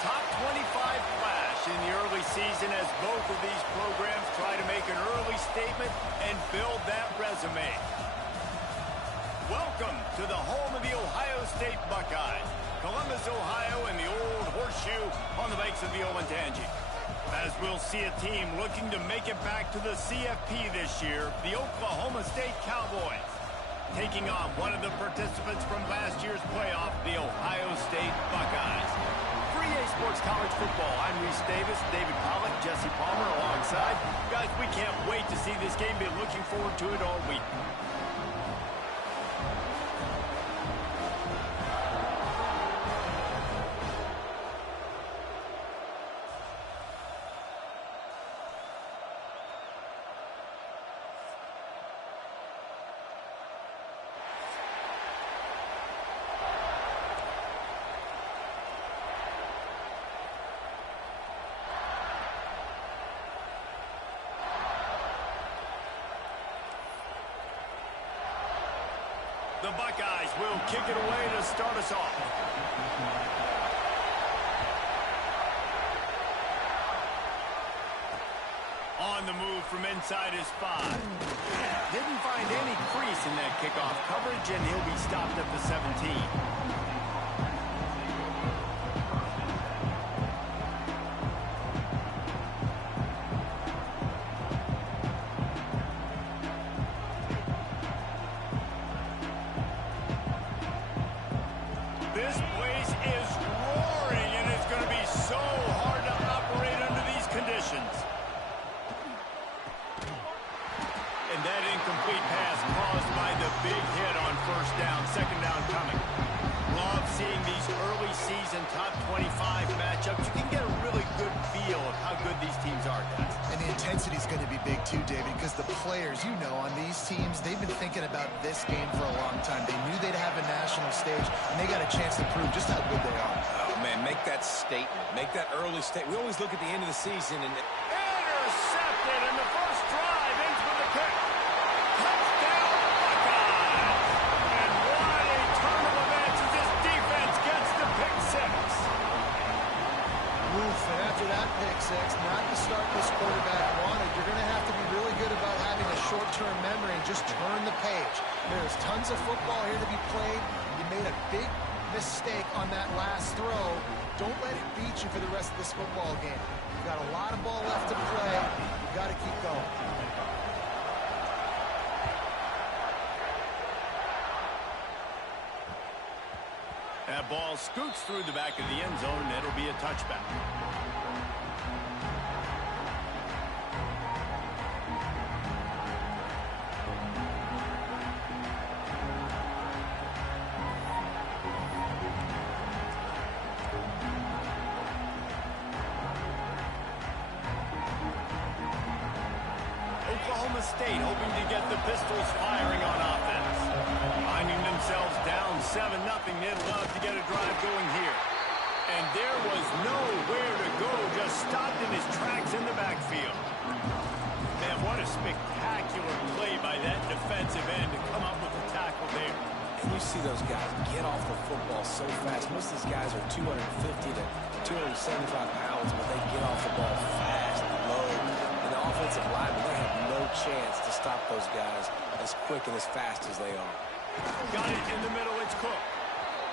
top 25 flash in the early season as both of these programs try to make an early statement and build that resume. Welcome to the home of the Ohio State Buckeyes, Columbus, Ohio, and the old horseshoe on the banks of the Olentangy. As we'll see a team looking to make it back to the CFP this year, the Oklahoma State Cowboys, taking on one of the participants from last year's playoff, the Ohio State Buckeyes. For EA Sports College Football, I'm Reese Davis, David Pollack, Jesse Palmer alongside. Guys, we can't wait to see this game. Been looking forward to it all week. The Buckeyes will kick it away to start us off. On the move from inside his 5. Didn't find any crease in that kickoff coverage, and he'll be stopped at the 17. This place is roaring, and it's going to be so hard to operate under these conditions. And that incomplete pass caused by the big hit on first down, second down coming. Love seeing these early season top 25 matchups. You can get a really good feel of how good these teams are, guys. And the intensity is going to be big too, David, because the players, you know, on these teams, they've been thinking about this game for a long time. They knew they'd have a national stage, and they got a chance to prove just how good they are. Oh, man, make that statement. Make that early statement. We always look at the end of the season and... Intercepted in the first drive, ends with the kick. Touchdown, Buckeyes! And what a turn of events as this defense gets the pick 6. Oof, and after that pick 6, not the start this quarterback wanted. You're going to have to be really good about having a short-term memory and just turn the page. There's tons of football here to be played. You made a big mistake on that last throw. Don't let it beat you for the rest of this football game. You've got a lot of ball left to play. You've got to keep going. That ball scoots through the back of the end zone, and it'll be a touchback. Oklahoma State hoping to get the pistols firing on offense. Finding themselves down 7-0, they'd love to get a drive going here. And there was nowhere to go, just stopped in his tracks in the backfield. Man, what a spectacular play by that defensive end to come up with the tackle there. And you see those guys get off the football so fast. Most of these guys are 250 to 275 pounds, but they get off the ball fast, low. And the offensive linemen, they have no chance to stop those guys as quick and as fast as they are. Got it in the middle, it's Cook.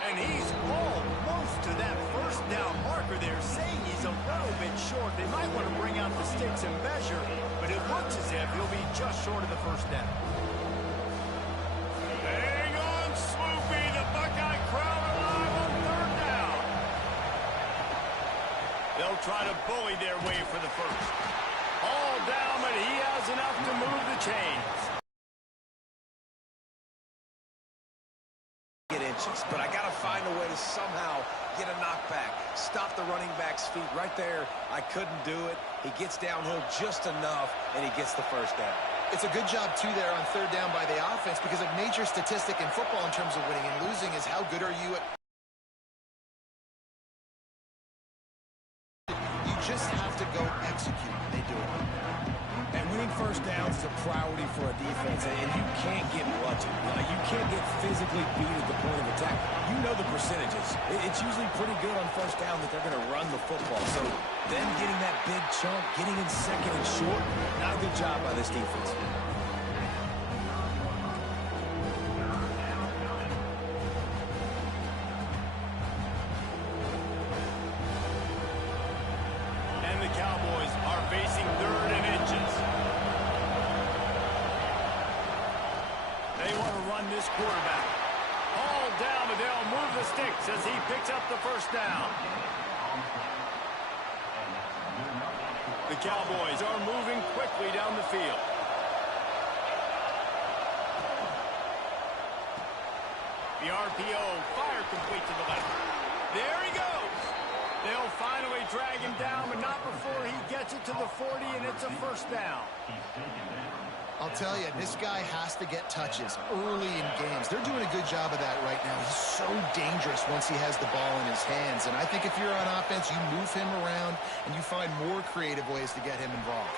And he's almost to that first down marker there, saying he's a little bit short. They might want to bring out the sticks and measure, but it looks as if he'll be just short of the first down. Hang on, Swoopy. The Buckeye crowd alive on third down. They'll try to bully their way for the first. All down, but he has enough to move the chains. Inches, but I got to find a way to somehow get a knockback. Stop the running back's feet right there. I couldn't do it. He gets downhill just enough, and he gets the first down. It's a good job, too, there on third down by the offense, because a major statistic in football in terms of winning and losing is how good are you at... You just have to go execute, and they do it. And winning first downs is a priority for a defense, and you can't get bludgeoned. You can't get physically beat at the point of attack. You know the percentages. It's usually pretty good on first down that they're going to run the football. So them getting that big chunk, getting in second and short, not a good job by this defense. And the Cowboys are facing 3rd and inches. They want to run this quarterback. All down, but they'll move the sticks as he picks up the first down. The Cowboys are moving quickly down the field. The RPO, fire complete to the left. There he goes. They'll finally drag him down, but not before he gets it to the 40, and it's a first down. I'll tell you, this guy has to get touches early in games. They're doing a good job of that right now. He's so dangerous once he has the ball in his hands. And I think if you're on offense, you move him around and you find more creative ways to get him involved.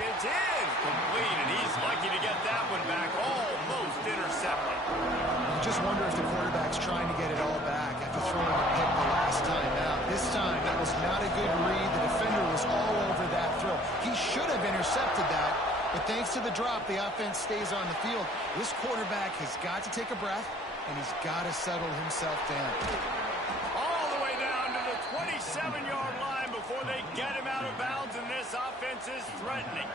It's incomplete, and he's lucky to get that one back, almost intercepted. You just wonder if the quarterback's trying to get it all back after throwing a pick the last time out. This time, that was not a good read. The defender was all over that throw. He should have intercepted that. But thanks to the drop, the offense stays on the field. This quarterback has got to take a breath, and he's got to settle himself down. All the way down to the 27-yard line before they get him out of bounds, and this offense is threatening.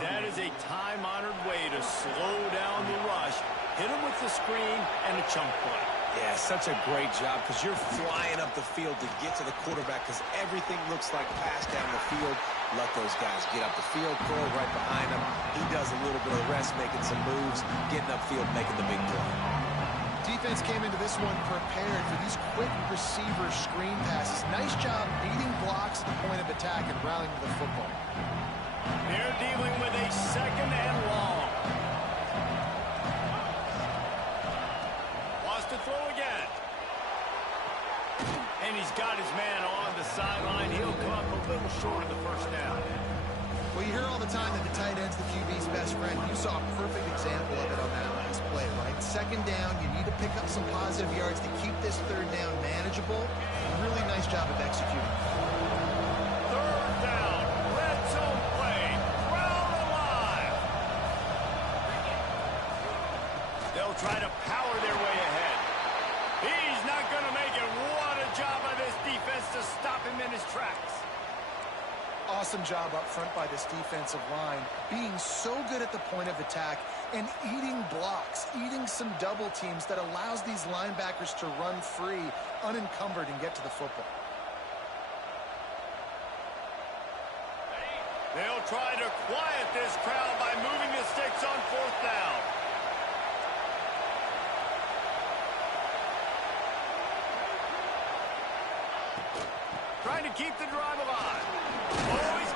That is a time-honored way to slow down the rush, hit him with the screen, and a chunk play. Yeah, such a great job because you're flying up the field to get to the quarterback because everything looks like pass down the field. Let those guys get up the field, throw it right behind him. He does a little bit of the rest, making some moves, getting upfield, making the big play. Defense came into this one prepared for these quick receiver screen passes. Nice job beating blocks at the point of attack and rallying to the football. They're dealing with a 2nd and long. To throw again. And he's got his man on the sideline. He'll come up a little short of the first down. Well, you hear all the time that the tight end's the QB's best friend. You saw a perfect example of it on that last play, right? 2nd down, you need to pick up some positive yards to keep this 3rd down manageable. Really nice job of executing. 3rd down, red zone play, crowd alive. They'll try to power their way ahead. He's not going to make it. What a job by this defense to stop him in his tracks. Awesome job up front by this defensive line, being so good at the point of attack and eating blocks, eating some double teams that allows these linebackers to run free, unencumbered, and get to the football. They'll try to quiet this crowd by moving the sticks on 4th down. Trying to keep the drive alive. Oh, he's